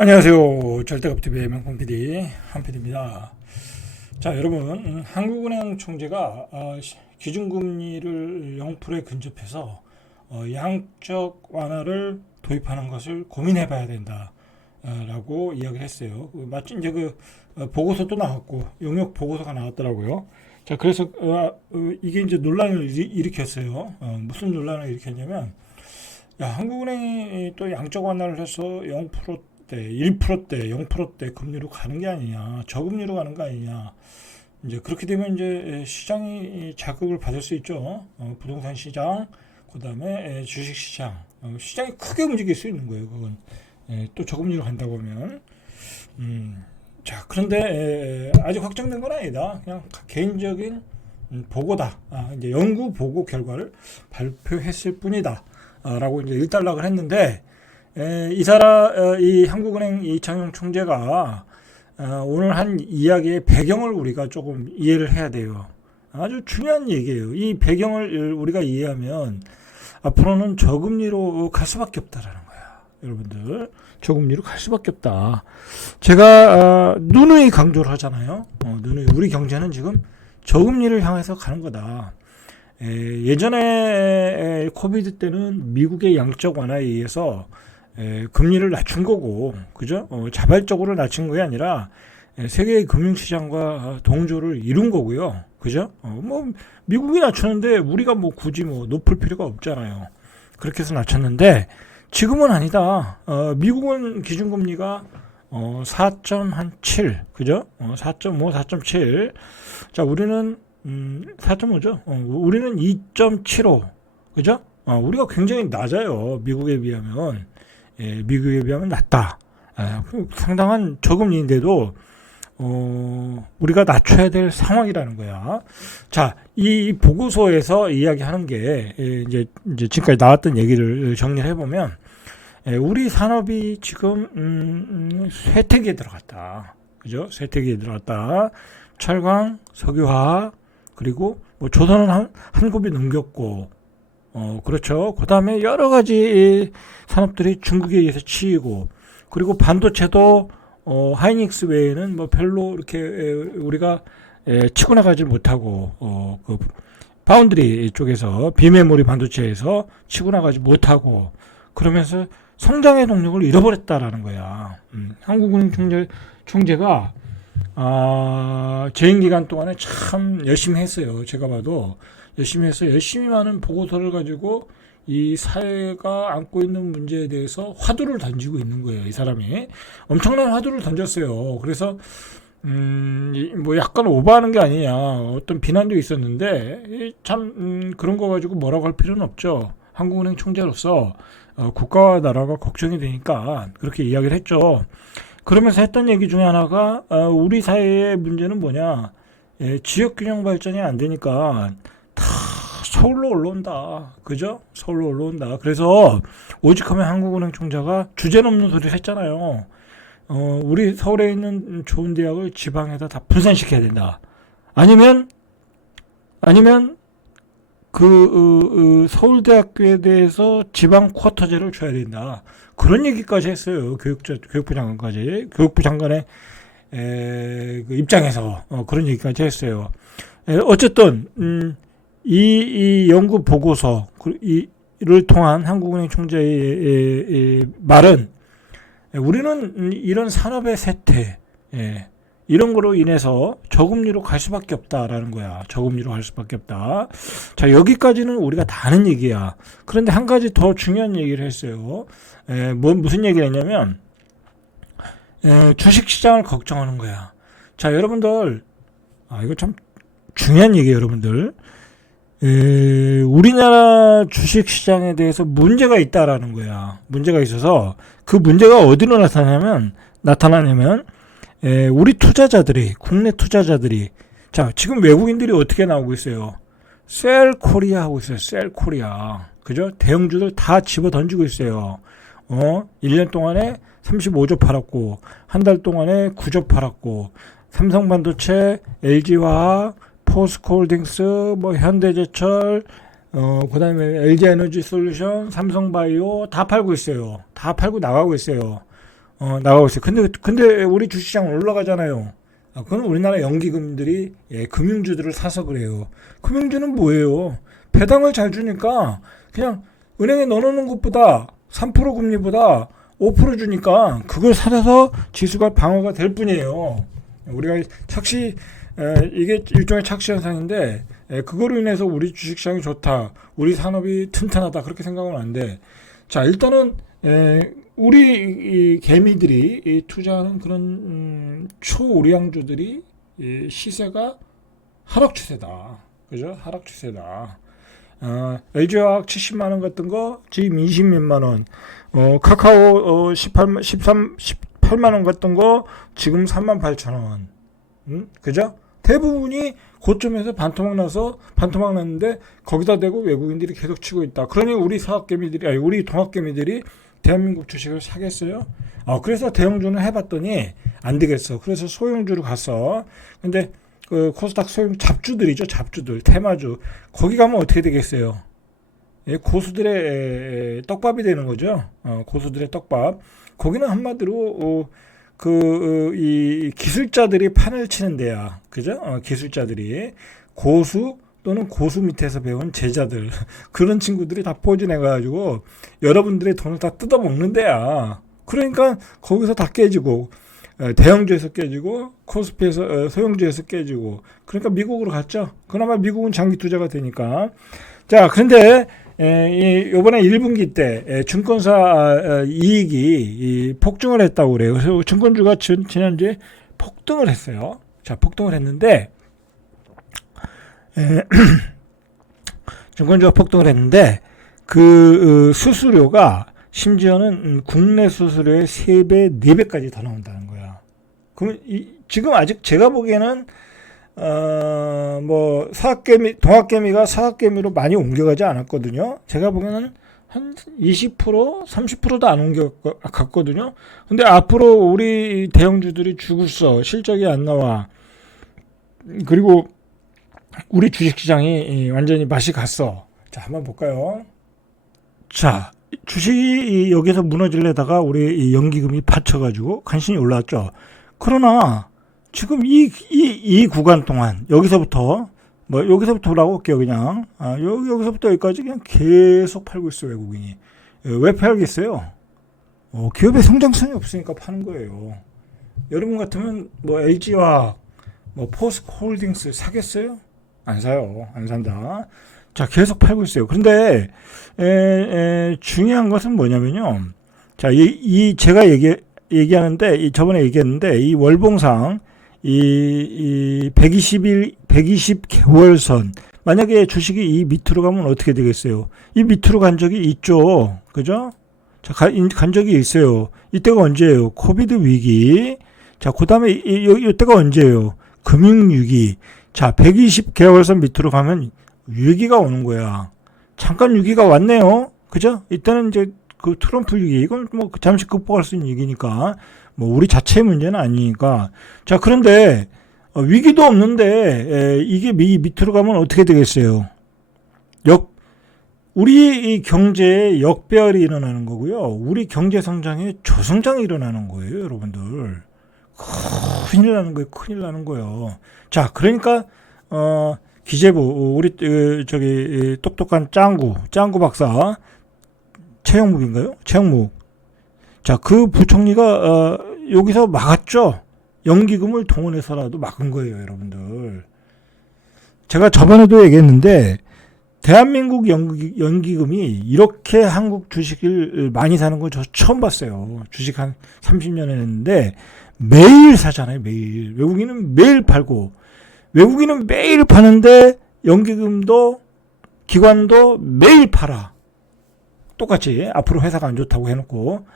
안녕하세요. 절대급TV의 명품 PD 한PD입니다. 자, 여러분, 한국은행 총재가 기준금리를 0%에 근접해서 양적 완화를 도입하는 것을 고민해봐야 된다. 라고 이야기를 했어요. 마침 이제 보고서도 나왔고 용역 보고서가 나왔더라고요. 자, 그래서 이게 이제 논란을 일으켰어요. 무슨 논란을 일으켰냐면, 야, 한국은행이 또 양적 완화를 해서 0%대, 1%대, 0%대 금리로 가는 게 아니냐, 저금리로 가는 거 아니냐. 이제 그렇게 되면 이제 시장이 자극을 받을 수 있죠. 부동산 시장, 그 다음에 주식 시장, 시장이 크게 움직일 수 있는 거예요. 그건 또 저금리로 간다고 하면. 자, 그런데 아직 확정된 건 아니다. 그냥 개인적인 보고다. 이제 연구 보고 결과를 발표했을 뿐이다. 라고 이제 일단락을 했는데, 이 한국은행 이창용 총재가 오늘 한 이야기의 배경을 우리가 조금 이해를 해야 돼요. 아주 중요한 얘기예요. 이 배경을 우리가 이해하면 앞으로는 저금리로 갈 수밖에 없다라는 거야. 여러분들, 저금리로 갈 수밖에 없다. 제가 누누이 강조를 하잖아요. 누누이 우리 경제는 지금 저금리를 향해서 가는 거다. 예전에 코비드 때는 미국의 양적 완화에 의해서 금리를 낮춘 거고, 그죠? 자발적으로 낮춘 게 아니라 세계의 금융시장과 동조를 이룬 거고요, 그죠? 뭐 미국이 낮추는데 우리가 뭐 굳이 뭐 높을 필요가 없잖아요. 그렇게 해서 낮췄는데 지금은 아니다. 미국은 기준금리가 4.7, 그죠? 4.5, 4.7. 자, 우리는 4.5죠. 우리는 2.75, 그죠? 우리가 굉장히 낮아요. 미국에 비하면. 미국에 비하면 낮다. 상당한 저금리인데도 우리가 낮춰야 될 상황이라는 거야. 자, 이 보고서에서 이야기하는 게 이제 지금까지 나왔던 얘기를 정리를 해보면, 우리 산업이 지금 쇠퇴기에 들어갔다. 그죠? 쇠퇴기에 들어갔다. 철강, 석유화학, 그리고 뭐 조선은 한 굽이 넘겼고, 그렇죠. 그 다음에 여러 가지 산업들이 중국에 의해서 치이고, 그리고 반도체도 하이닉스 외에는 뭐 별로 이렇게 우리가 치고 나가지 못하고, 그 파운드리 쪽에서 비메모리 반도체에서 치고 나가지 못하고, 그러면서 성장의 동력을 잃어버렸다라는 거야. 한국은행 총재가 재임 기간 동안에 참 열심히 했어요. 제가 봐도 열심히 해서 열심히 많은 보고서를 가지고 이 사회가 안고 있는 문제에 대해서 화두를 던지고 있는 거예요. 이 사람이 엄청난 화두를 던졌어요. 그래서 뭐 약간 오버하는 게 아니냐, 어떤 비난도 있었는데 참 그런 거 가지고 뭐라고 할 필요는 없죠. 한국은행 총재로서 국가와 나라가 걱정이 되니까 그렇게 이야기를 했죠. 그러면서 했던 얘기 중에 하나가 우리 사회의 문제는 뭐냐, 지역균형 발전이 안 되니까 다 서울로 올라온다, 그죠? 서울로 올라온다. 그래서 오직하면 한국은행 총재가 주제넘는 소리를 했잖아요. 우리 서울에 있는 좋은 대학을 지방에다 다 분산시켜야 된다. 아니면 서울대학교에 대해서 지방 쿼터제를 줘야 된다. 그런 얘기까지 했어요. 교육부 장관까지. 교육부 장관의 그 입장에서 그런 얘기까지 했어요. 어쨌든 이 연구 보고서를 통한 한국은행 총재의 말은, 우리는 이런 산업의 쇠퇴, 이런 거로 인해서 저금리로 갈 수밖에 없다라는 거야. 저금리로 갈 수밖에 없다. 자, 여기까지는 우리가 다 아는 얘기야. 그런데 한 가지 더 중요한 얘기를 했어요. 무슨 얘기를 했냐면, 주식시장을 걱정하는 거야. 자, 여러분들, 이거 참 중요한 얘기예요, 여러분들. 우리나라 주식시장에 대해서 문제가 있다라는 거야. 문제가 있어서 그 문제가 어디로 나타나냐면, 우리 투자자들이, 국내 투자자들이, 자, 지금 외국인들이 어떻게 나오고 있어요? 셀 코리아 하고 있어요. 셀 코리아. 그죠? 대형주들 다 집어 던지고 있어요. 1년 동안에 35조 팔았고, 한 달 동안에 9조 팔았고, 삼성반도체, LG화학, 포스코홀딩스, 뭐 현대제철, 그 다음에 LG에너지솔루션, 삼성바이오 다 팔고 있어요. 다 팔고 나가고 있어요. 나가고 있어요. 근데 우리 주식시장 올라가잖아요. 그건 우리나라 연기금들이 금융주들을 사서 그래요. 금융주는 뭐예요? 배당을 잘 주니까 그냥 은행에 넣어놓는 것보다 3% 금리보다 5% 주니까 그걸 사서 지수가 방어가 될 뿐이에요. 우리가 이게 일종의 착시 현상인데 그거로 인해서 우리 주식시장이 좋다, 우리 산업이 튼튼하다 그렇게 생각하면 안 돼. 자, 일단은 우리 이 개미들이 투자하는 그런 초우량주들이 시세가 하락 추세다. 그죠? 하락 추세다. LG화학 70만 원 같은 거 지금 20몇만 원. 카카오 18만 원 같은 거 지금 3만 8천 원. 그죠? 대부분이 고점에서 반토막 났는데 거기다 대고 외국인들이 계속 치고 있다. 그러니 우리 동학개미들이 대한민국 주식을 사겠어요? 그래서 대형주는 해봤더니 안 되겠어. 그래서 소형주로 갔어. 근데 그 코스닥 소형 잡주들이죠. 잡주들, 테마주. 거기 가면 어떻게 되겠어요? 고수들의 떡밥이 되는 거죠. 고수들의 떡밥. 거기는 한마디로 이 기술자들이 판을 치는 데야. 그죠? 기술자들이 고수 또는 고수 밑에서 배운 제자들 그런 친구들이 다 포진해가지고 여러분들의 돈을 다 뜯어먹는 데야. 그러니까 거기서 다 깨지고 대형주에서 깨지고 코스피에서 소형주에서 깨지고 그러니까 미국으로 갔죠. 그나마 미국은 장기 투자가 되니까. 자, 그런데 이번에 1분기 때 증권사 이익이 폭증을 했다고 그래요. 그래서 증권주가 지난주에 폭등을 했어요. 자, 폭등을 했는데 증권주가 폭등을 했는데 그 수수료가 심지어는 국내 수수료의 3배, 4배까지 더 나온다는 거야. 그럼 지금 아직 제가 보기에는 동학개미가 사학개미로 많이 옮겨가지 않았거든요. 제가 보기에는 한 20%, 30%도 안 옮겨갔거든요. 근데 앞으로 우리 대형주들이 죽었어. 실적이 안 나와. 그리고 우리 주식시장이 완전히 맛이 갔어. 자, 한번 볼까요? 자, 주식이 여기서 무너지려다가 우리 연기금이 받쳐가지고 간신히 올라왔죠. 그러나 지금 이 구간 동안 여기서부터라고 할게요. 그냥 여기서부터 여기까지 그냥 계속 팔고 있어요. 외국인이. 왜 팔겠어요? 기업의 성장성이 없으니까 파는 거예요. 여러분 같으면 LG와 포스코홀딩스 사겠어요? 안 사요. 안 산다. 자, 계속 팔고 있어요. 그런데 중요한 것은 뭐냐면요. 자, 제가 얘기하는데 저번에 얘기했는데 이 월봉상 이 120개월선 만약에 주식이 이 밑으로 가면 어떻게 되겠어요? 이 밑으로 간 적이 있죠. 그죠? 자, 간 적이 있어요. 이때가 언제예요? 코비드 위기. 자, 그다음에 이때가 언제예요? 금융위기. 자, 120개월선 밑으로 가면 위기가 오는 거야. 잠깐 위기가 왔네요. 그죠? 이때는 이제 그 트럼프 위기, 이건 잠시 극복할 수 있는 위기니까, 우리 자체의 문제는 아니니까. 자, 그런데, 위기도 없는데, 이게 밑으로 가면 어떻게 되겠어요? 우리 경제에 역배열이 일어나는 거고요. 우리 경제 성장에 저성장이 일어나는 거예요, 여러분들. 큰일 나는 거예요. 자, 그러니까, 기재부, 우리, 똑똑한 짱구 박사, 최영묵인가요? 최영묵. 자, 그 부총리가, 여기서 막았죠? 연기금을 동원해서라도 막은 거예요, 여러분들. 제가 저번에도 얘기했는데, 대한민국 연기금이 이렇게 한국 주식을 많이 사는 거 저 처음 봤어요. 주식 한 30년 했는데, 매일 사잖아요, 매일. 외국인은 매일 팔고, 외국인은 매일 파는데 연기금도 기관도 매일 팔아. 똑같이 앞으로 회사가 안 좋다고 해놓고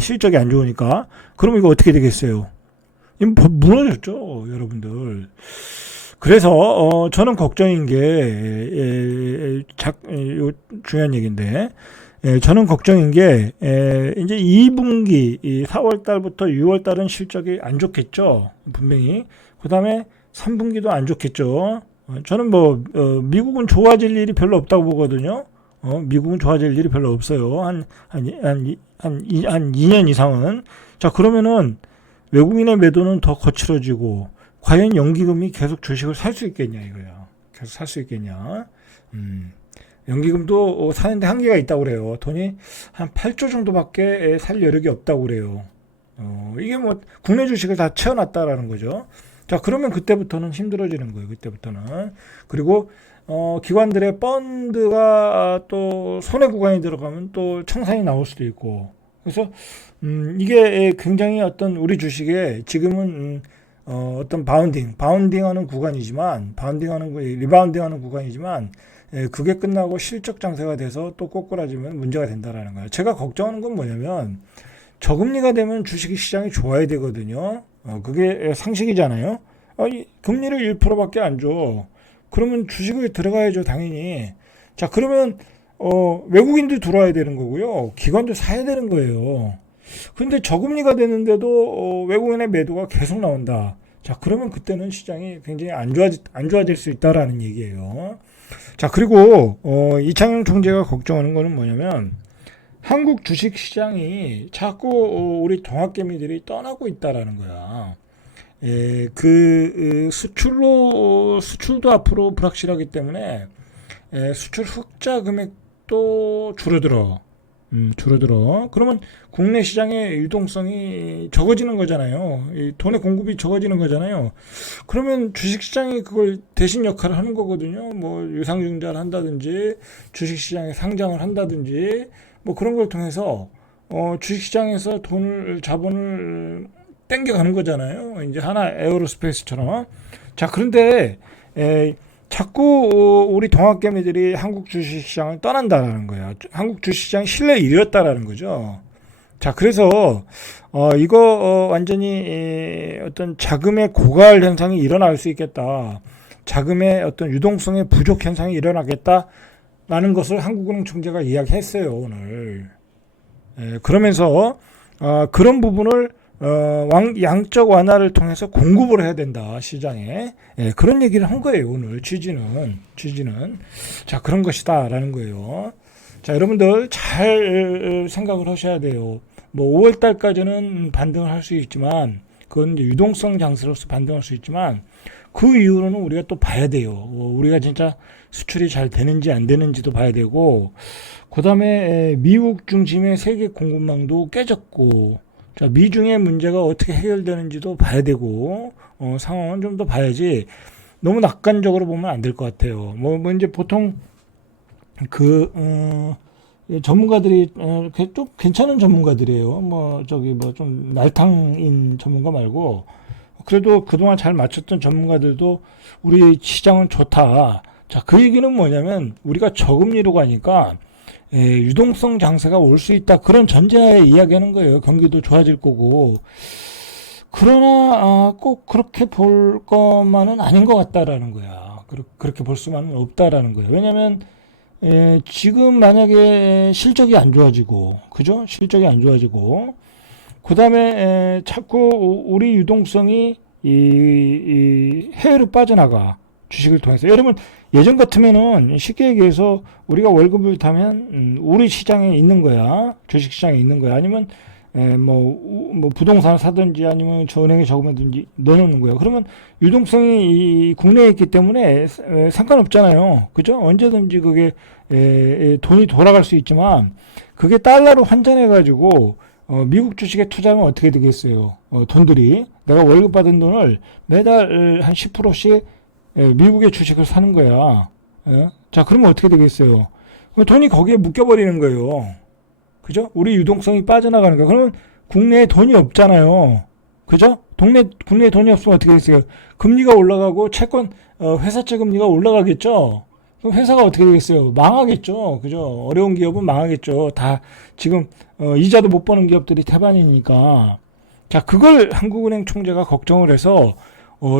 실적이 안 좋으니까 그럼 이거 어떻게 되겠어요? 이거 무너졌죠, 여러분들. 그래서 저는 걱정인 게 중요한 얘기인데 저는 걱정인 게 이제 2분기 4월 달부터 6월 달은 실적이 안 좋겠죠, 분명히. 그다음에 3분기도 안 좋겠죠. 저는 미국은 좋아질 일이 별로 없다고 보거든요. 미국은 좋아질 일이 별로 없어요. 한 2년 이상은. 자, 그러면은 외국인의 매도는 더 거칠어지고, 과연 연기금이 계속 주식을 살 수 있겠냐, 이거야. 계속 살 수 있겠냐. 연기금도 사는데 한계가 있다고 그래요. 돈이 한 8조 정도밖에 살 여력이 없다고 그래요. 이게 뭐, 국내 주식을 다 채워놨다라는 거죠. 자, 그러면 그때부터는 힘들어지는 거예요. 그때부터는. 그리고 기관들의 펀드가 또 손해 구간이 들어가면 또 청산이 나올 수도 있고. 그래서 이게 굉장히 어떤 우리 주식에 지금은 어떤 바운딩하는 구간이지만, 리바운딩하는 구간이지만, 그게 끝나고 실적 장세가 돼서 또 꼬꾸라지면 문제가 된다라는 거예요. 제가 걱정하는 건 뭐냐면 저금리가 되면 주식 시장이 좋아야 되거든요. 그게 상식이잖아요. 금리를 1%밖에 안 줘. 그러면 주식을 들어가야죠, 당연히. 자, 그러면 외국인도 들어와야 되는 거고요. 기관도 사야 되는 거예요. 근데 저금리가 되는데도 외국인의 매도가 계속 나온다. 자, 그러면 그때는 시장이 굉장히 안 좋아질 수 있다라는 얘기예요. 자, 그리고 이창용 총재가 걱정하는 거는 뭐냐면 한국 주식 시장이 자꾸 우리 동학개미들이 떠나고 있다라는 거야. 수출도 앞으로 불확실하기 때문에 수출 흑자 금액도 줄어들어. 그러면 국내 시장의 유동성이 적어지는 거잖아요. 이 돈의 공급이 적어지는 거잖아요. 그러면 주식시장이 그걸 대신 역할을 하는 거거든요. 뭐 유상증자를 한다든지 주식시장에 상장을 한다든지 뭐 그런 걸 통해서 주식시장에서 자본을 땡겨가는 거잖아요. 이제 하나 에어로스페이스처럼. 자, 그런데 자꾸 우리 동학개미들이 한국 주식시장을 떠난다라는 거야. 한국 주식시장이 신뢰를 잃었다라는 거죠. 자, 그래서 이거 완전히 어떤 자금의 고갈 현상이 일어날 수 있겠다. 자금의 어떤 유동성의 부족 현상이 일어나겠다라는 것을 한국은행 총재가 이야기했어요, 오늘. 그러면서 그런 부분을 양적 완화를 통해서 공급을 해야 된다, 시장에. 그런 얘기를 한 거예요, 오늘. 취지는. 자, 그런 것이다, 라는 거예요. 자, 여러분들 잘 생각을 하셔야 돼요. 뭐, 5월 달까지는 반등을 할 수 있지만, 그건 이제 유동성 장세로서 반등할 수 있지만, 그 이후로는 우리가 또 봐야 돼요. 우리가 진짜 수출이 잘 되는지 안 되는지도 봐야 되고, 그 다음에 미국 중심의 세계 공급망도 깨졌고, 자, 미중의 문제가 어떻게 해결되는지도 봐야 되고, 상황은 좀 더 봐야지, 너무 낙관적으로 보면 안 될 것 같아요. 뭐 이제 보통, 전문가들이, 좀 괜찮은 전문가들이에요. 좀 날탕인 전문가 말고, 그래도 그동안 잘 맞췄던 전문가들도 우리 시장은 좋다. 자, 그 얘기는 뭐냐면, 우리가 저금리로 가니까, 유동성 장세가 올 수 있다. 그런 전제하에 이야기하는 거예요. 경기도 좋아질 거고. 그러나 꼭 그렇게 볼 것만은 아닌 것 같다라는 거야. 그렇게 볼 수만은 없다라는 거예요. 왜냐하면 지금 만약에 실적이 안 좋아지고, 그죠? 실적이 안 좋아지고, 그 다음에 자꾸 우리 유동성이 이 해외로 빠져나가. 주식을 통해서. 여러분, 예전 같으면은 쉽게 얘기해서 우리가 월급을 타면 우리 시장에 있는 거야. 주식 시장에 있는 거야. 아니면 뭐 부동산을 사든지 아니면 저 은행에 저금해든지 넣어놓는 거야. 그러면 유동성이 국내에 있기 때문에 상관없잖아요. 그죠? 언제든지 그게 돈이 돌아갈 수 있지만 그게 달러로 환전해가지고 미국 주식에 투자하면 어떻게 되겠어요? 돈들이 내가 월급 받은 돈을 매달 한 10%씩 미국의 주식을 사는 거야. 자, 그러면 어떻게 되겠어요? 돈이 거기에 묶여버리는 거예요. 그죠? 우리 유동성이 빠져나가는 거야. 그러면 국내에 돈이 없잖아요. 그죠? 국내에 돈이 없으면 어떻게 되겠어요? 금리가 올라가고 회사채 금리가 올라가겠죠? 그럼 회사가 어떻게 되겠어요? 망하겠죠? 그죠? 어려운 기업은 망하겠죠. 다 지금 이자도 못 버는 기업들이 태반이니까. 자, 그걸 한국은행 총재가 걱정을 해서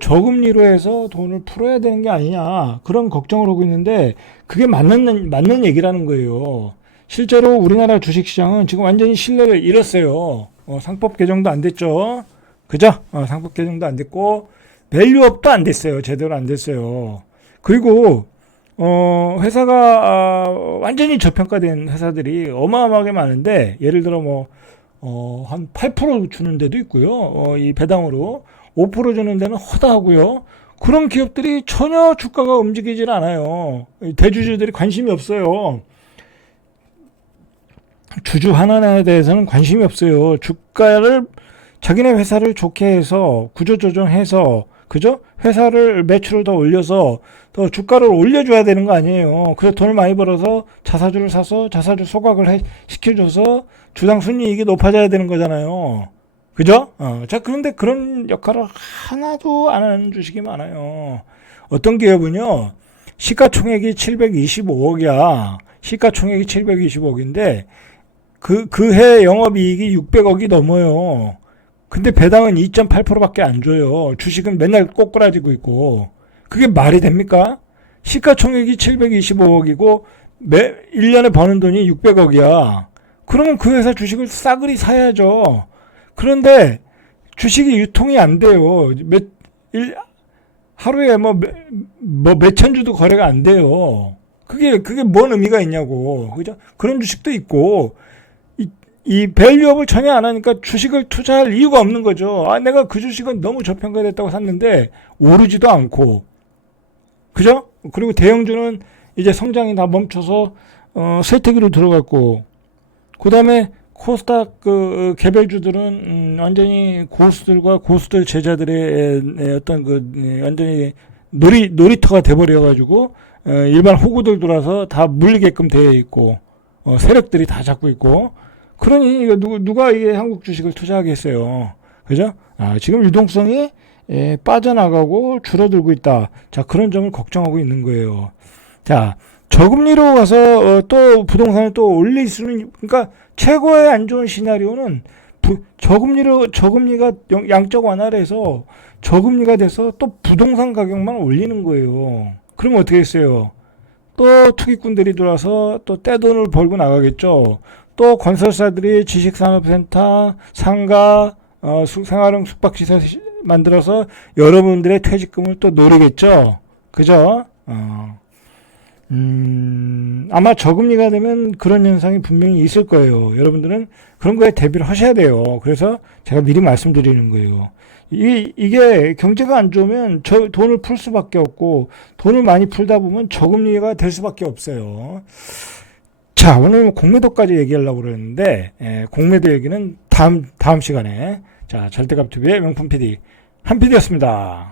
저금리로 해서 돈을 풀어야 되는 게 아니냐 그런 걱정을 하고 있는데 그게 맞는 얘기라는 거예요. 실제로 우리나라 주식시장은 지금 완전히 신뢰를 잃었어요. 상법 개정도 안 됐죠. 그죠? 상법 개정도 안 됐고 밸류업도 안 됐어요. 제대로 안 됐어요. 그리고 회사가 완전히 저평가된 회사들이 어마어마하게 많은데, 예를 들어 한 8% 주는 데도 있고요. 이 배당으로 5% 주는 데는 허다하고요. 그런 기업들이 전혀 주가가 움직이질 않아요. 대주주들이 관심이 없어요. 주주 하나에 대해서는 관심이 없어요. 주가를 자기네 회사를 좋게 해서 구조 조정해서, 그죠? 회사를 매출을 더 올려서 더 주가를 올려줘야 되는 거 아니에요. 그래서 돈을 많이 벌어서 자사주를 사서 자사주 소각을 시켜줘서 주당 순이익이 높아져야 되는 거잖아요. 그죠? 자, 그런데 그런 역할을 하나도 안 하는 주식이 많아요. 어떤 기업은요, 시가총액이 725억이야. 시가총액이 725억인데, 그 해 영업이익이 600억이 넘어요. 근데 배당은 2.8%밖에 안 줘요. 주식은 맨날 꼬꾸라지고 있고. 그게 말이 됩니까? 시가총액이 725억이고, 1년에 버는 돈이 600억이야. 그러면 그 회사 주식을 싸그리 사야죠. 그런데 주식이 유통이 안 돼요. 하루에 몇천 주도 거래가 안 돼요. 그게 뭔 의미가 있냐고. 그죠? 그런 주식도 있고, 이 밸류업을 전혀 안 하니까 주식을 투자할 이유가 없는 거죠. 내가 그 주식은 너무 저평가됐다고 샀는데 오르지도 않고, 그죠? 그리고 대형주는 이제 성장이 다 멈춰서 쇠퇴기로 들어갔고, 그 다음에 코스닥 개별주들은 완전히 고수들과 고수들 제자들의 어떤 완전히 놀이터가 돼버려가지고 일반 호구들 돌아서 다 물리게끔 되어 있고, 세력들이 다 잡고 있고. 그러니 이거 누가 이게 한국 주식을 투자하겠어요. 그죠? 지금 유동성이 빠져나가고 줄어들고 있다. 자, 그런 점을 걱정하고 있는 거예요. 자, 저금리로 가서 또 부동산을 또 올릴 수는, 그러니까 최고의 안 좋은 시나리오는 저금리가 양적 완화를 해서 저금리가 돼서 또 부동산 가격만 올리는 거예요. 그러면 어떻게 했어요? 또 투기꾼들이 들어와서 또 떼돈을 벌고 나가겠죠. 또 건설사들이 지식산업센터, 상가, 생활형 숙박시설 만들어서 여러분들의 퇴직금을 또 노리겠죠. 그죠? 아마 저금리가 되면 그런 현상이 분명히 있을 거예요. 여러분들은 그런 거에 대비를 하셔야 돼요. 그래서 제가 미리 말씀드리는 거예요. 이게 경제가 안 좋으면 돈을 풀 수밖에 없고, 돈을 많이 풀다 보면 저금리가 될 수밖에 없어요. 자, 오늘 공매도까지 얘기하려고 그러는데, 공매도 얘기는 다음 시간에. 자, 절대값TV의 명품 PD, 한 PD였습니다.